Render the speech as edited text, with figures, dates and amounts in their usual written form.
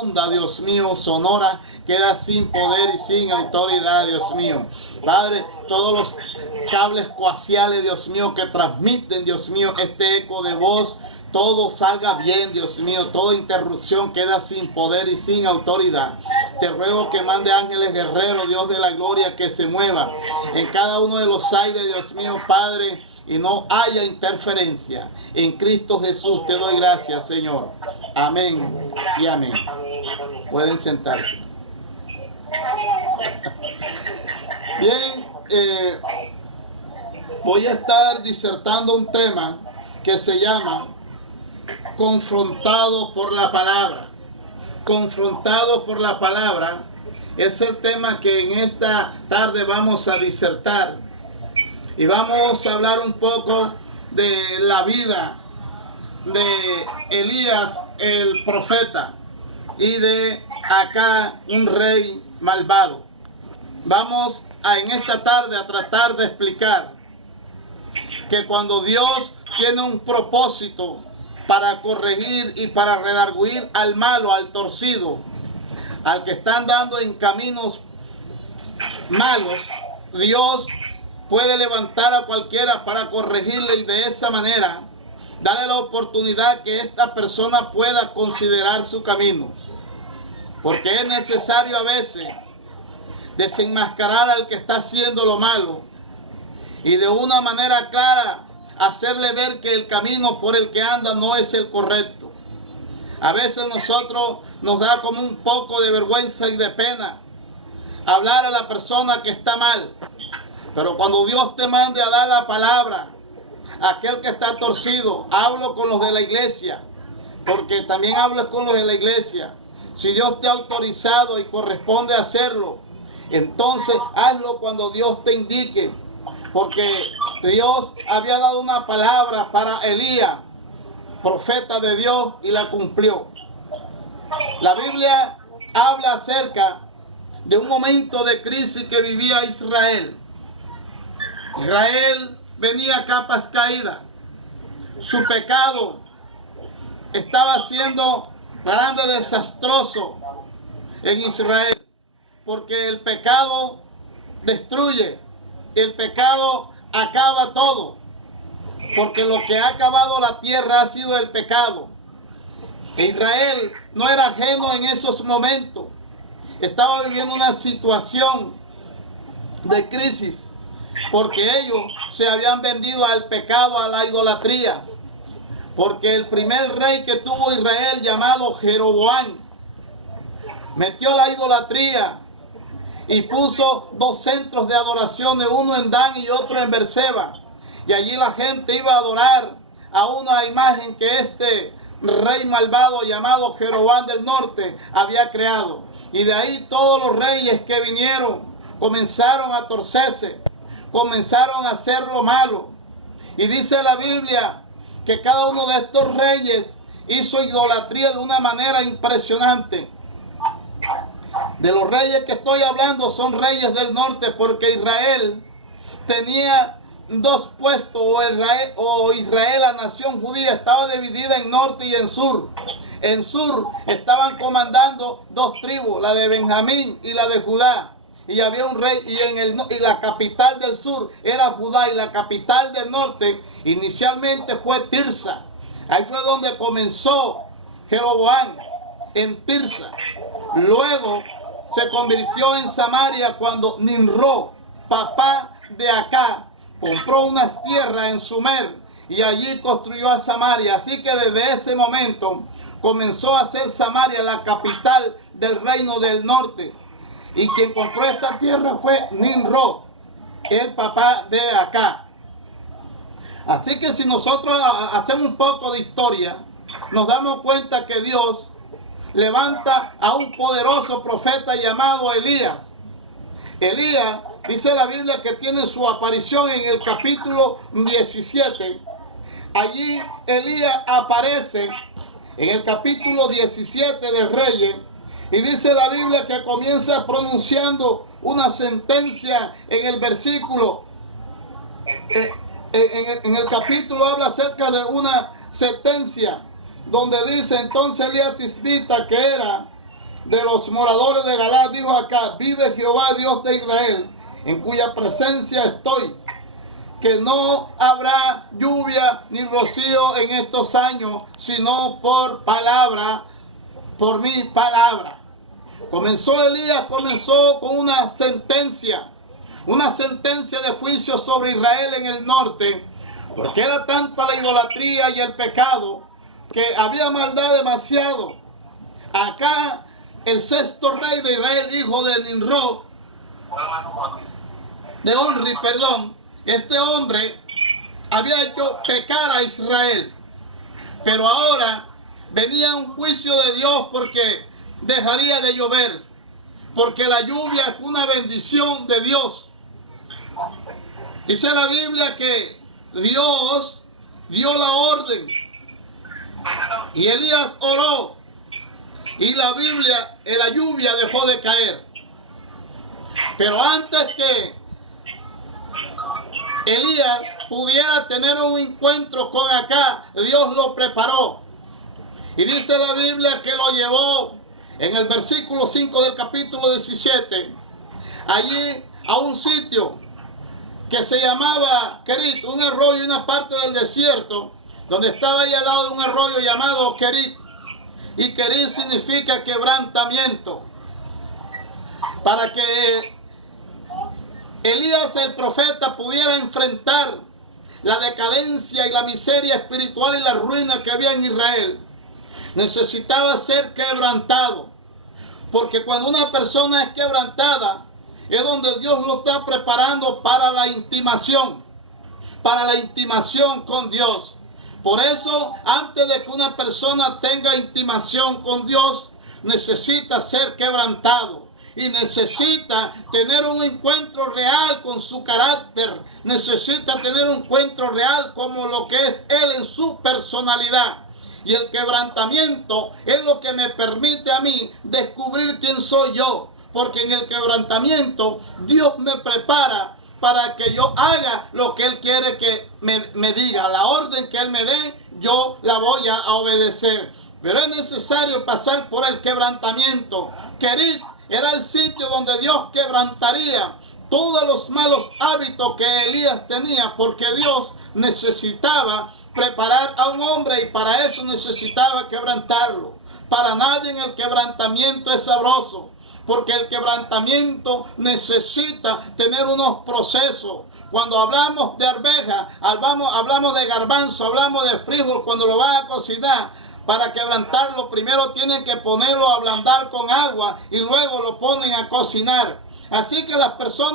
onda, Dios mío, sonora, queda sin poder y sin autoridad, Dios mío. Padre, todos los cables coaxiales, Dios mío, que transmiten, Dios mío, este eco de voz, todo salga bien, Dios mío. Toda interrupción queda sin poder y sin autoridad. Te ruego que mande ángeles guerreros, Dios de la gloria, que se mueva en cada uno de los aires, Dios mío, Padre, y no haya interferencia. En Cristo Jesús te doy gracias, Señor. Amén y amén. Pueden sentarse. Bien, voy a estar disertando un tema que se llama confrontado por la palabra. Confrontado por la palabra es el tema que en esta tarde vamos a disertar. Y vamos a hablar un poco de la vida de Elías el profeta y de Acab, un rey malvado. Vamos en esta tarde a tratar de explicar que cuando Dios tiene un propósito para corregir y para redarguir al malo, al torcido, al que está andando en caminos malos, Dios puede levantar a cualquiera para corregirle y de esa manera darle la oportunidad que esta persona pueda considerar su camino. Porque es necesario a veces desenmascarar al que está haciendo lo malo y de una manera clara hacerle ver que el camino por el que anda no es el correcto. A veces nosotros nos da como un poco de vergüenza y de pena hablar a la persona que está mal. Pero cuando Dios te mande a dar la palabra a aquel que está torcido, hablo con los de la iglesia, porque también hablo con los de la iglesia. Si Dios te ha autorizado y corresponde hacerlo, entonces hazlo cuando Dios te indique, porque Dios había dado una palabra para Elías, profeta de Dios, y la cumplió. La Biblia habla acerca de un momento de crisis que vivía Israel. Israel venía a capas caídas. Su pecado estaba siendo grande, desastroso en Israel, porque el pecado destruye, el pecado acaba todo, porque lo que ha acabado la tierra ha sido el pecado. Israel no era ajeno en esos momentos, estaba viviendo una situación de crisis, porque ellos se habían vendido al pecado, a la idolatría. Porque el primer rey que tuvo Israel, llamado Jeroboam, metió la idolatría y puso dos centros de adoración, uno en Dan y otro en Beerseba. Y allí la gente iba a adorar a una imagen que este rey malvado llamado Jeroboam del norte había creado. Y de ahí todos los reyes que vinieron comenzaron a torcerse, comenzaron a hacer lo malo. Y dice la Biblia que cada uno de estos reyes hizo idolatría de una manera impresionante. De los reyes que estoy hablando son reyes del norte, porque Israel tenía dos puestos, o Israel, la nación judía, estaba dividida en norte y en sur. En sur estaban comandando dos tribus, la de Benjamín y la de Judá. Y había un rey, y la capital del sur era Judá, y la capital del norte inicialmente fue Tirsa. Ahí fue donde comenzó Jeroboam, en Tirsa. Luego se convirtió en Samaria cuando Nimrod, papá de Acab, compró unas tierras en Sumer y allí construyó a Samaria. Así que desde ese momento comenzó a ser Samaria la capital del reino del norte. Y quien compró esta tierra fue Nimrod, el papá de Acab. Así que si nosotros hacemos un poco de historia, nos damos cuenta que Dios levanta a un poderoso profeta llamado Elías. Elías, dice la Biblia, que tiene su aparición en el capítulo 17. Allí Elías aparece en el capítulo 17 de Reyes. Y dice la Biblia que comienza pronunciando una sentencia en el versículo. En el capítulo habla acerca de una sentencia donde dice: entonces Elías Tisbita, que era de los moradores de Galaad dijo acá: vive Jehová Dios de Israel, en cuya presencia estoy, que no habrá lluvia ni rocío en estos años, sino por palabra, por mi palabra. Elías comenzó con una sentencia de juicio sobre Israel en el norte, porque era tanta la idolatría y el pecado que había maldad demasiado. Acá el sexto rey de Israel, hijo de Nimrod, de Onri, este hombre había hecho pecar a Israel. Pero ahora venía un juicio de Dios porque dejaría de llover, porque la lluvia es una bendición de Dios. Dice la Biblia que Dios dio la orden y Elías oró y la lluvia dejó de caer. Pero antes que Elías pudiera tener un encuentro con Acab, Dios lo preparó. Y dice la Biblia que lo llevó en el versículo 5 del capítulo 17, allí a un sitio que se llamaba Kerit, un arroyo, una parte del desierto, donde estaba ahí al lado de un arroyo llamado Kerit. Y Kerit significa quebrantamiento. Para que Elías el profeta pudiera enfrentar la decadencia y la miseria espiritual y la ruina que había en Israel, necesitaba ser quebrantado. Porque cuando una persona es quebrantada, es donde Dios lo está preparando para la intimación con Dios. Por eso, antes de que una persona tenga intimación con Dios, necesita ser quebrantado. Y necesita tener un encuentro real con su carácter. Necesita tener un encuentro real como lo que es Él en su personalidad. Y el quebrantamiento es lo que me permite a mí descubrir quién soy yo. Porque en el quebrantamiento Dios me prepara para que yo haga lo que Él quiere que me diga. La orden que Él me dé, yo la voy a obedecer. Pero es necesario pasar por el quebrantamiento. Kerit era el sitio donde Dios quebrantaría todos los malos hábitos que Elías tenía, porque Dios necesitaba preparar a un hombre y para eso necesitaba quebrantarlo. Para nadie en el quebrantamiento es sabroso, porque el quebrantamiento necesita tener unos procesos. Cuando hablamos de arveja, hablamos de garbanzo, hablamos de frijol, cuando lo van a cocinar, para quebrantarlo primero tienen que ponerlo a ablandar con agua y luego lo ponen a cocinar. Así que las personas